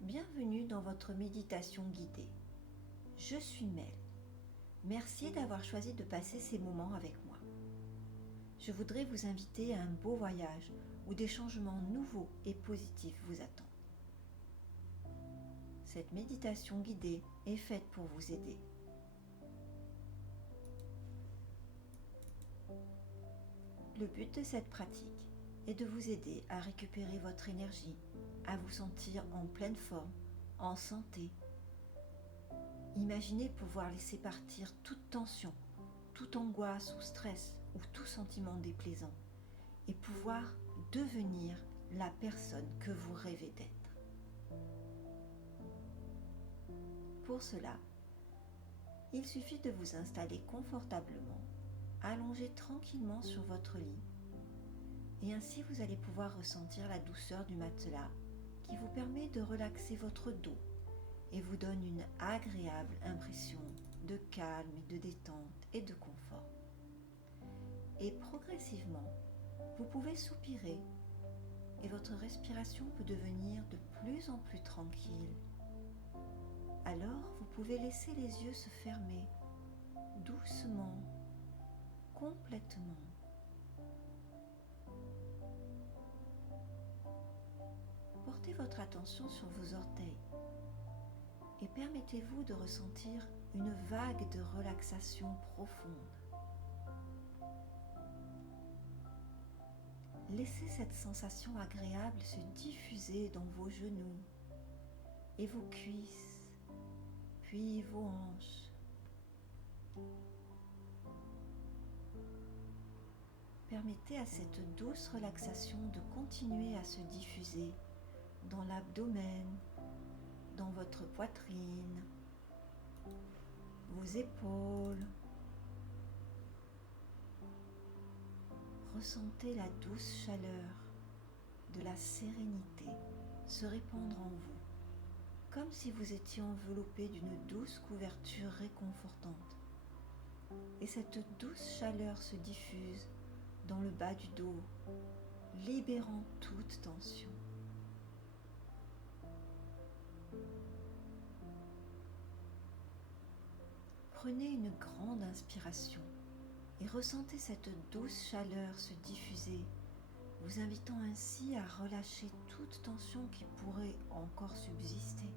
Bienvenue dans votre méditation guidée. Je suis Mel. Merci d'avoir choisi de passer ces moments avec moi. Je voudrais vous inviter à un beau voyage où des changements nouveaux et positifs vous attendent. Cette méditation guidée est faite pour vous aider. Le but de cette pratique est de vous aider à récupérer votre énergie, à vous sentir en pleine forme, en santé. Imaginez pouvoir laisser partir toute tension, toute angoisse ou stress ou tout sentiment déplaisant et pouvoir devenir la personne que vous rêvez d'être. Pour cela, il suffit de vous installer confortablement, allongé tranquillement sur votre lit, et ainsi vous allez pouvoir ressentir la douceur du matelas qui vous permet de relaxer votre dos et vous donne une agréable impression de calme et de détente et de confort. Et progressivement, vous pouvez soupirer et votre respiration peut devenir de plus en plus tranquille. Alors, vous pouvez laisser les yeux se fermer doucement, complètement. Portez votre attention sur vos orteils et permettez-vous de ressentir une vague de relaxation profonde. Laissez cette sensation agréable se diffuser dans vos genoux et vos cuisses, puis vos hanches. Permettez à cette douce relaxation de continuer à se diffuser dans l'abdomen, dans votre poitrine, vos épaules. Ressentez la douce chaleur de la sérénité se répandre en vous, comme si vous étiez enveloppé d'une douce couverture réconfortante. Et cette douce chaleur se diffuse dans le bas du dos, libérant toute tension. Prenez une grande inspiration et ressentez cette douce chaleur se diffuser, vous invitant ainsi à relâcher toute tension qui pourrait encore subsister.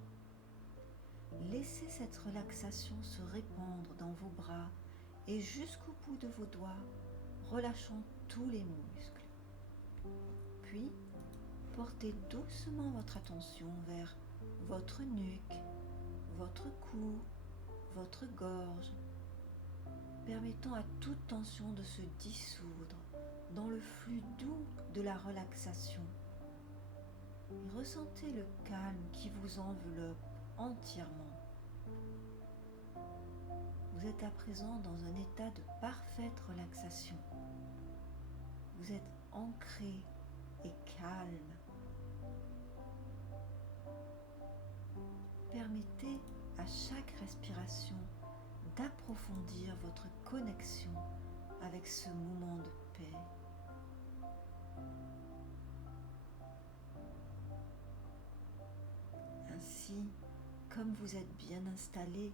Laissez cette relaxation se répandre dans vos bras et jusqu'au bout de vos doigts, relâchant tous les muscles. Puis, portez doucement votre attention vers votre nuque, votre cou, votre gorge, permettant à toute tension de se dissoudre dans le flux doux de la relaxation. Et ressentez le calme qui vous enveloppe entièrement. Vous êtes à présent dans un état de parfaite relaxation. Vous êtes ancré et calme. Permettez à chaque respiration d'approfondir votre connexion avec ce moment de paix. Ainsi, comme vous êtes bien installé,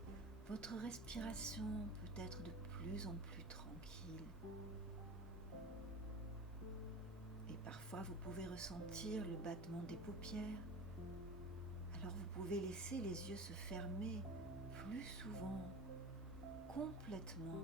votre respiration peut être de plus en plus tranquille. Et parfois, vous pouvez ressentir le battement des paupières. Alors vous pouvez laisser les yeux se fermer plus souvent, complètement.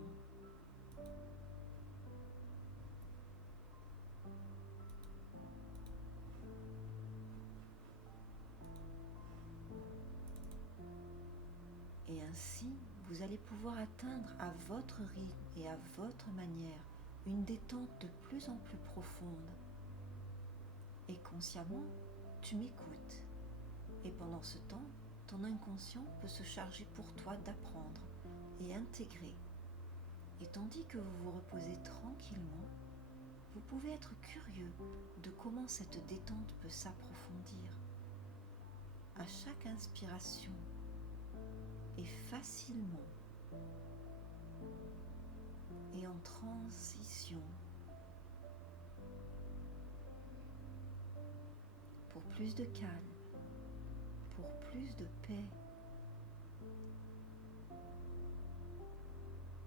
Et ainsi, vous allez pouvoir atteindre à votre rythme et à votre manière une détente de plus en plus profonde. Et consciemment, tu m'écoutes. Et pendant ce temps, ton inconscient peut se charger pour toi d'apprendre et intégrer. Et tandis que vous vous reposez tranquillement, vous pouvez être curieux de comment cette détente peut s'approfondir à chaque inspiration et facilement et en transition pour plus de calme, pour plus de paix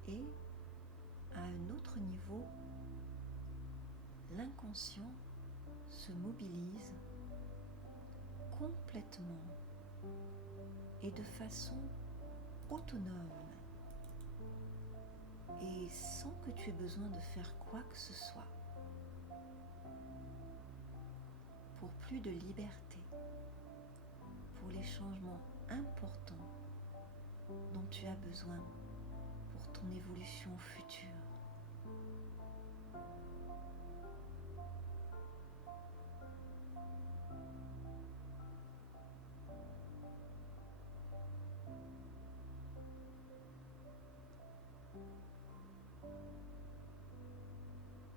et à un autre niveau, l'inconscient se mobilise complètement et de façon autonome et sans que tu aies besoin de faire quoi que ce soit, pour plus de liberté, pour les changements importants dont tu as besoin pour ton évolution future.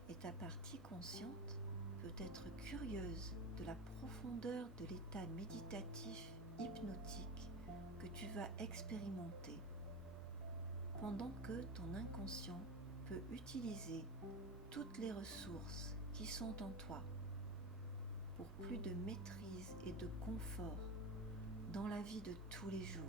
Et ta partie consciente peut être curieuse de la profondeur de l'état méditatif hypnotique que tu vas expérimenter, pendant que ton inconscient peut utiliser toutes les ressources qui sont en toi pour plus de maîtrise et de confort dans la vie de tous les jours.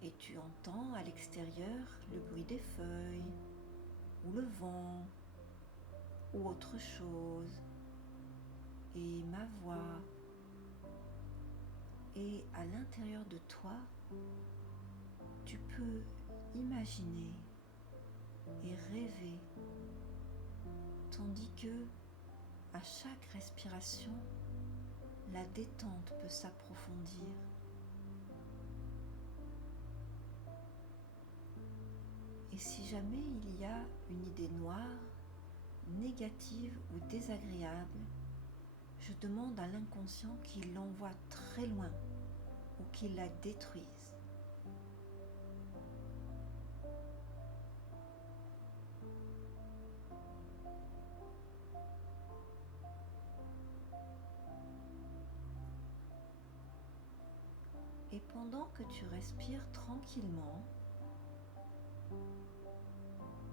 Et tu entends à l'extérieur le bruit des feuilles, ou le vent, ou autre chose, et ma voix. Et à l'intérieur de toi, tu peux imaginer et rêver, tandis que à chaque respiration, la détente peut s'approfondir. Et si jamais il y a une idée noire, négative ou désagréable, je demande à l'inconscient qu'il l'envoie très loin ou qu'il la détruise. Et pendant que tu respires tranquillement,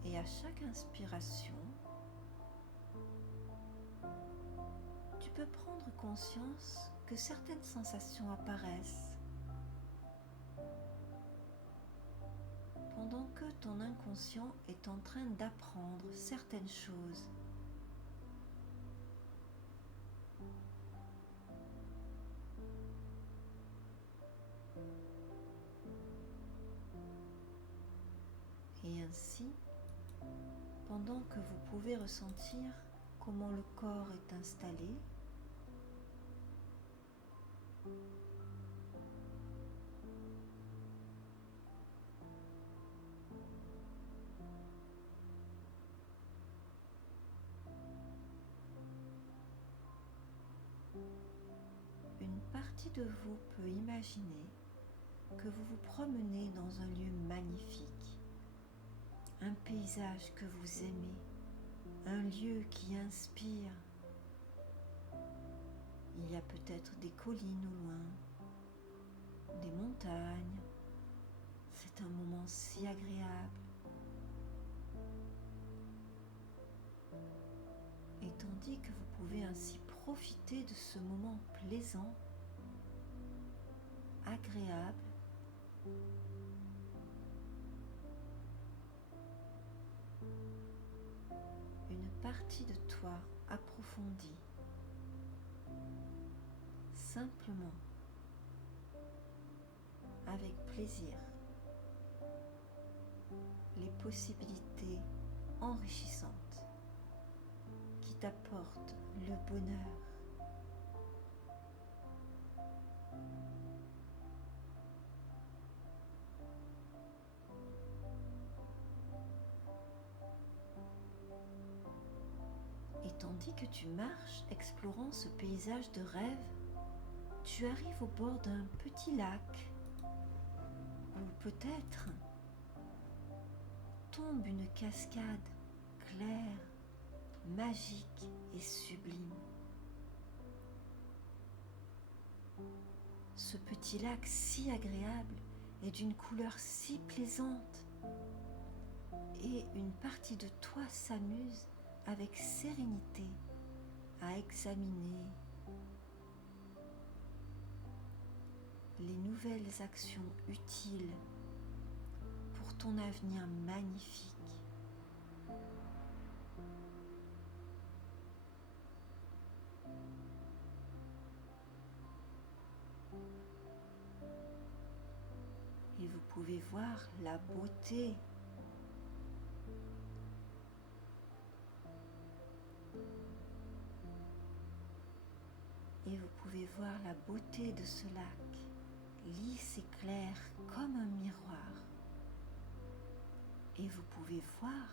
et à chaque inspiration, tu peux prendre conscience que certaines sensations apparaissent pendant que ton inconscient est en train d'apprendre certaines choses. Et ainsi, pendant que vous pouvez ressentir comment le corps est installé, une partie de vous peut imaginer que vous vous promenez dans un lieu magnifique, un paysage que vous aimez, un lieu qui inspire. Il y a peut-être des collines au loin, des montagnes. C'est un moment si agréable. Et tandis que vous pouvez ainsi profiter de ce moment plaisant, agréable, une partie de toi approfondie, simplement, avec plaisir, les possibilités enrichissantes qui t'apportent le bonheur. Et tandis que tu marches explorant ce paysage de rêve, tu arrives au bord d'un petit lac où peut-être tombe une cascade claire, magique et sublime. Ce petit lac si agréable est d'une couleur si plaisante et une partie de toi s'amuse avec sérénité à examiner les nouvelles actions utiles pour ton avenir magnifique. Et vous pouvez voir la beauté de ce lac, lisse et clair comme un miroir. Et vous pouvez voir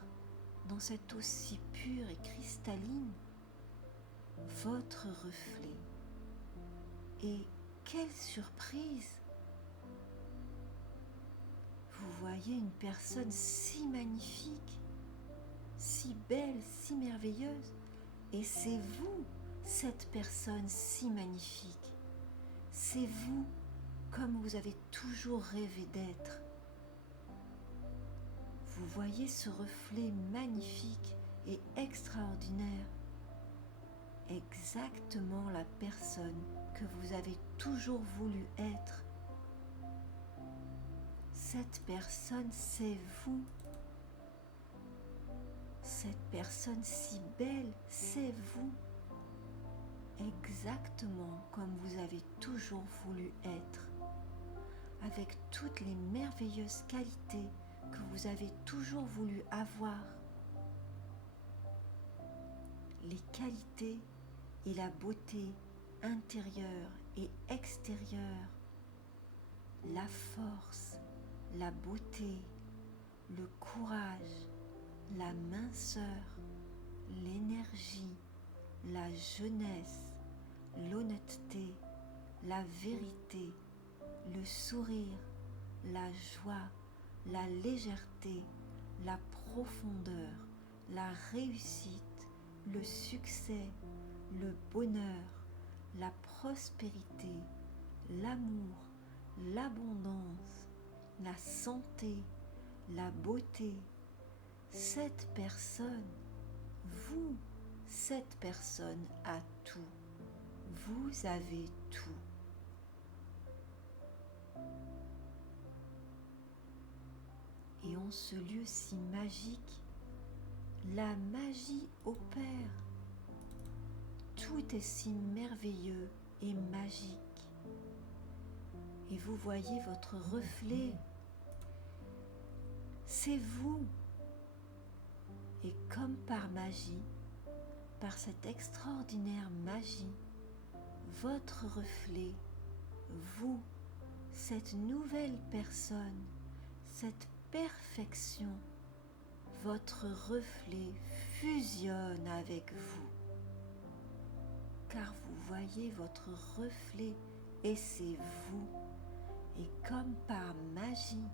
dans cette eau si pure et cristalline votre reflet. Et quelle surprise! Vous voyez une personne si magnifique, si belle, si merveilleuse, et c'est vous, cette personne si magnifique. C'est vous comme vous avez toujours rêvé d'être. Vous voyez ce reflet magnifique et extraordinaire, exactement la personne que vous avez toujours voulu être. Cette personne, c'est vous. Cette personne si belle, c'est vous. Exactement comme vous avez toujours voulu être, avec toutes les merveilleuses qualités que vous avez toujours voulu avoir. Les qualités et la beauté intérieure et extérieure, la force, la beauté, le courage, la minceur, l'énergie, la jeunesse, l'honnêteté, la vérité, le sourire, la joie, la légèreté, la profondeur, la réussite, le succès, le bonheur, la prospérité, l'amour, l'abondance, la santé, la beauté. Cette personne, vous, cette personne a tout. Vous avez tout. Et en ce lieu si magique, la magie opère. Tout est si merveilleux et magique. Et vous voyez votre reflet. C'est vous. Et comme par magie, par cette extraordinaire magie, votre reflet, vous, cette nouvelle personne, cette perfection, votre reflet fusionne avec vous. Car vous voyez votre reflet et c'est vous. Et comme par magie,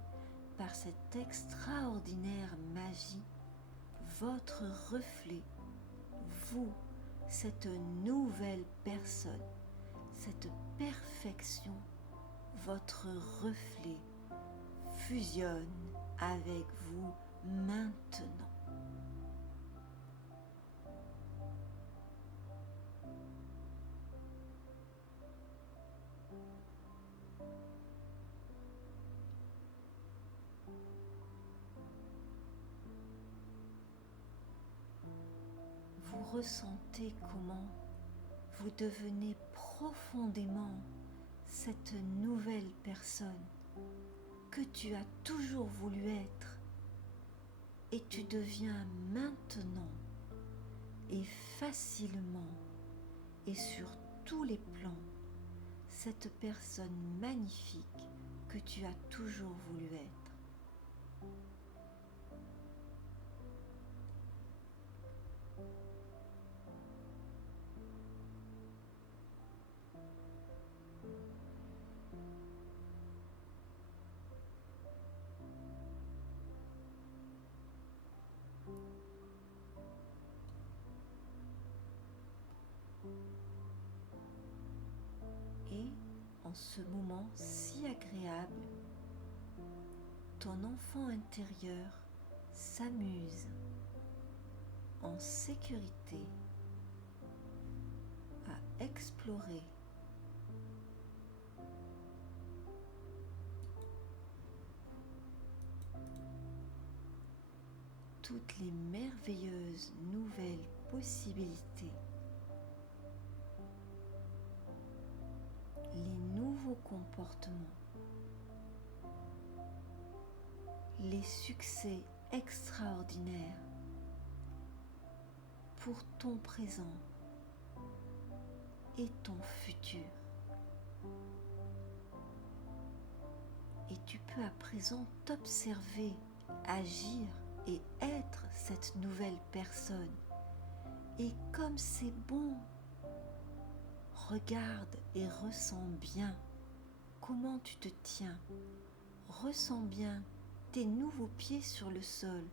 par cette extraordinaire magie, votre reflet, vous, cette nouvelle personne, cette perfection, votre reflet fusionne avec vous maintenant. Vous ressentez comment vous devenez profondément cette nouvelle personne que tu as toujours voulu être et tu deviens maintenant et facilement et sur tous les plans cette personne magnifique que tu as toujours voulu être. en ce moment si agréable, ton enfant intérieur s'amuse en sécurité à explorer toutes les merveilleuses nouvelles possibilités, les nouveaux comportements, les succès extraordinaires pour ton présent et ton futur. Et tu peux à présent t'observer, agir et être cette nouvelle personne. Et comme c'est bon, regarde et ressens bien comment tu te tiens. Ressens bien tes nouveaux pieds sur le sol.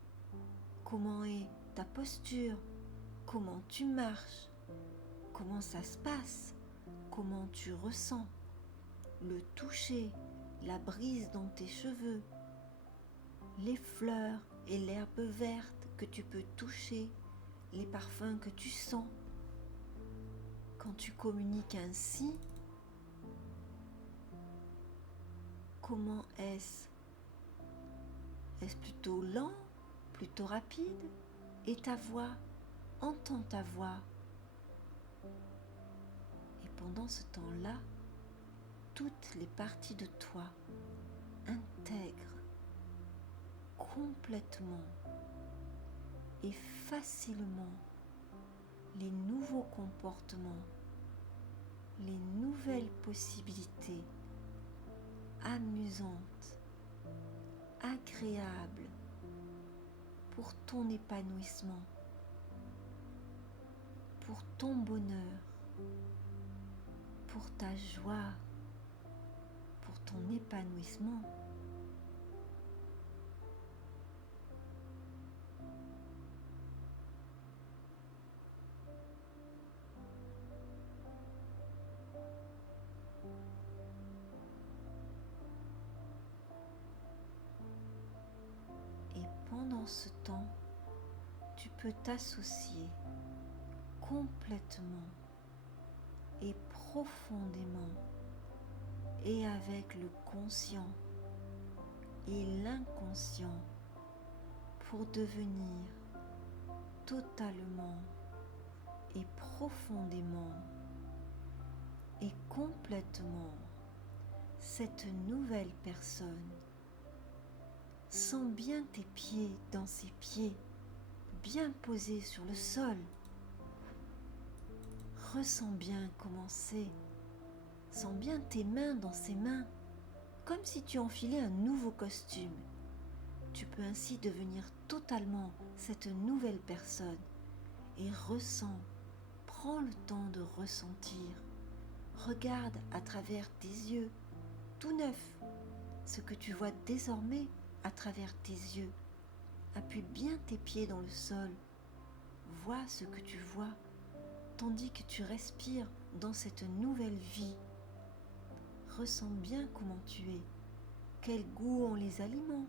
Comment est ta posture? Comment tu marches? Comment ça se passe? Comment tu ressens le toucher, la brise dans tes cheveux, les fleurs et l'herbe verte que tu peux toucher, les parfums que tu sens. Quand tu communiques ainsi, comment est-ce? Est-ce plutôt lent, plutôt rapide? Et ta voix, entends ta voix. Et pendant ce temps-là, toutes les parties de toi intègrent complètement et facilement les nouveaux comportements, les nouvelles possibilités amusantes, agréables pour ton épanouissement, pour ton bonheur, pour ta joie, pour ton épanouissement. Et pendant ce temps, tu peux t'associer complètement et profondément et avec le conscient et l'inconscient pour devenir totalement et profondément et complètement cette nouvelle personne. Sens bien tes pieds dans ses pieds, bien posés sur le sol. Ressens bien comment c'est. Sens bien tes mains dans ses mains, comme si tu enfilais un nouveau costume. Tu peux ainsi devenir totalement cette nouvelle personne et ressens, prends le temps de ressentir. Regarde à travers tes yeux, tout neuf, ce que tu vois désormais à travers tes yeux. Appuie bien tes pieds dans le sol. Vois ce que tu vois, tandis que tu respires dans cette nouvelle vie. Ressens bien comment tu es, quel goût ont les aliments,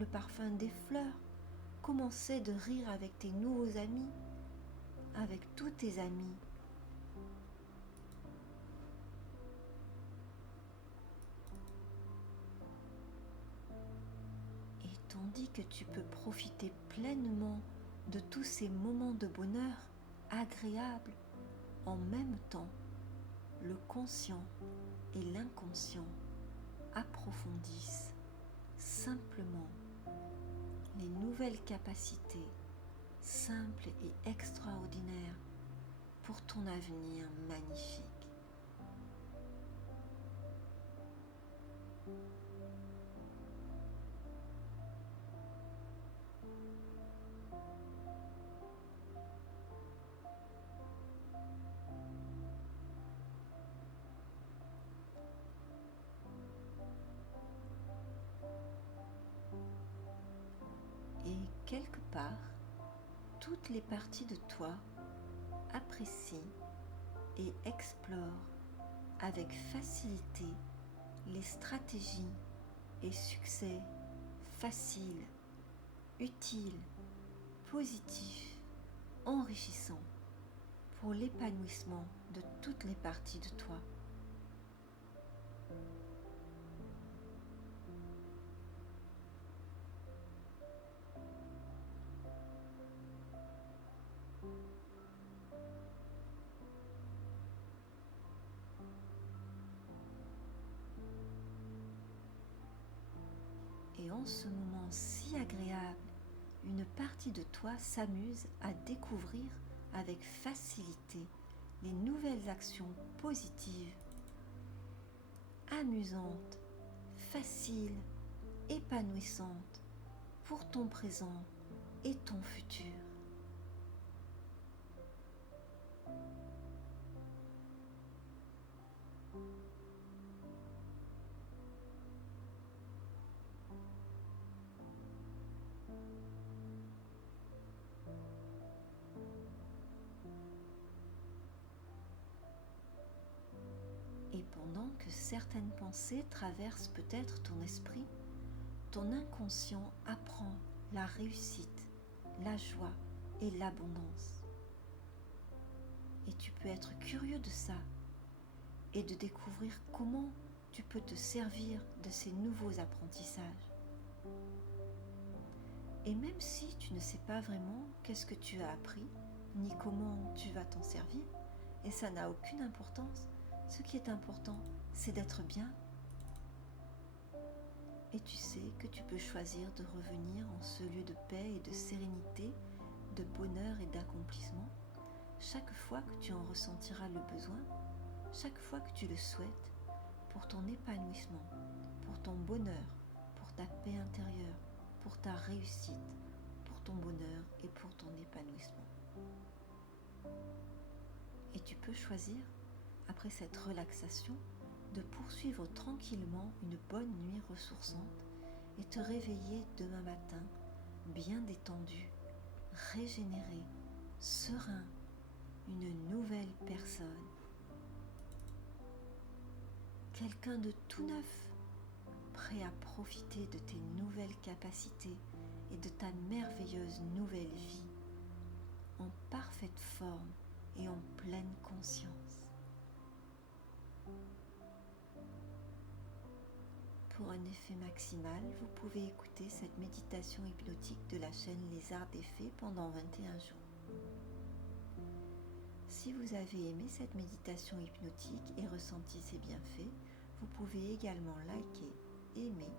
le parfum des fleurs, comment c'est de rire avec tes nouveaux amis, avec tous tes amis. Et tandis que tu peux profiter pleinement de tous ces moments de bonheur agréables, en même temps, le conscient et l'inconscient approfondissent simplement les nouvelles capacités simples et extraordinaires pour ton avenir magnifique. Et quelque part, toutes les parties de toi apprécient et explorent avec facilité les stratégies et succès faciles, utiles, positifs, enrichissants pour l'épanouissement de toutes les parties de toi. Et en ce moment si agréable, une partie de toi s'amuse à découvrir avec facilité les nouvelles actions positives, amusantes, faciles, épanouissantes pour ton présent et ton futur. Et pendant que certaines pensées traversent peut-être ton esprit, ton inconscient apprend la réussite, la joie et l'abondance. Et tu peux être curieux de ça et de découvrir comment tu peux te servir de ces nouveaux apprentissages. Et même si tu ne sais pas vraiment qu'est-ce que tu as appris, ni comment tu vas t'en servir, et ça n'a aucune importance, ce qui est important, c'est d'être bien. Et tu sais que tu peux choisir de revenir en ce lieu de paix et de sérénité, de bonheur et d'accomplissement, chaque fois que tu en ressentiras le besoin, chaque fois que tu le souhaites, pour ton épanouissement, pour ton bonheur, pour ta paix intérieure, pour ta réussite, pour ton bonheur et pour ton épanouissement. Et tu peux choisir, après cette relaxation, de poursuivre tranquillement une bonne nuit ressourçante et te réveiller demain matin bien détendu, régénéré, serein, une nouvelle personne, quelqu'un de tout neuf, prêt à profiter de tes nouvelles capacités et de ta merveilleuse nouvelle vie, en parfaite forme et en pleine conscience. Pour un effet maximal, vous pouvez écouter cette méditation hypnotique de la chaîne Les Arts des Fées pendant 21 jours. Si vous avez aimé cette méditation hypnotique et ressenti ses bienfaits, vous pouvez également liker, aimer,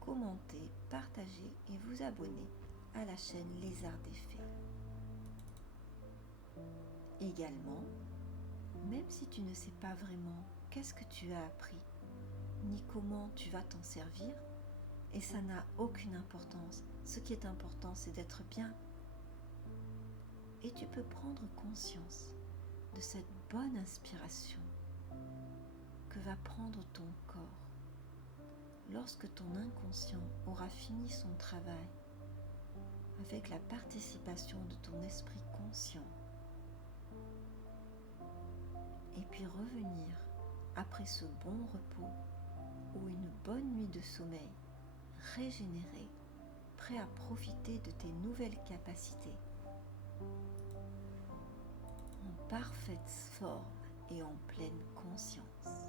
commenter, partager et vous abonner à la chaîne Les Arts des Fées. Également, même si tu ne sais pas vraiment qu'est-ce que tu as appris, ni comment tu vas t'en servir, et ça n'a aucune importance. Ce qui est important, c'est d'être bien. Et tu peux prendre conscience de cette bonne inspiration que va prendre ton corps lorsque ton inconscient aura fini son travail avec la participation de ton esprit conscient. Et puis revenir après ce bon repos ou une bonne nuit de sommeil, régénéré, prêt à profiter de tes nouvelles capacités, en parfaite forme et en pleine conscience.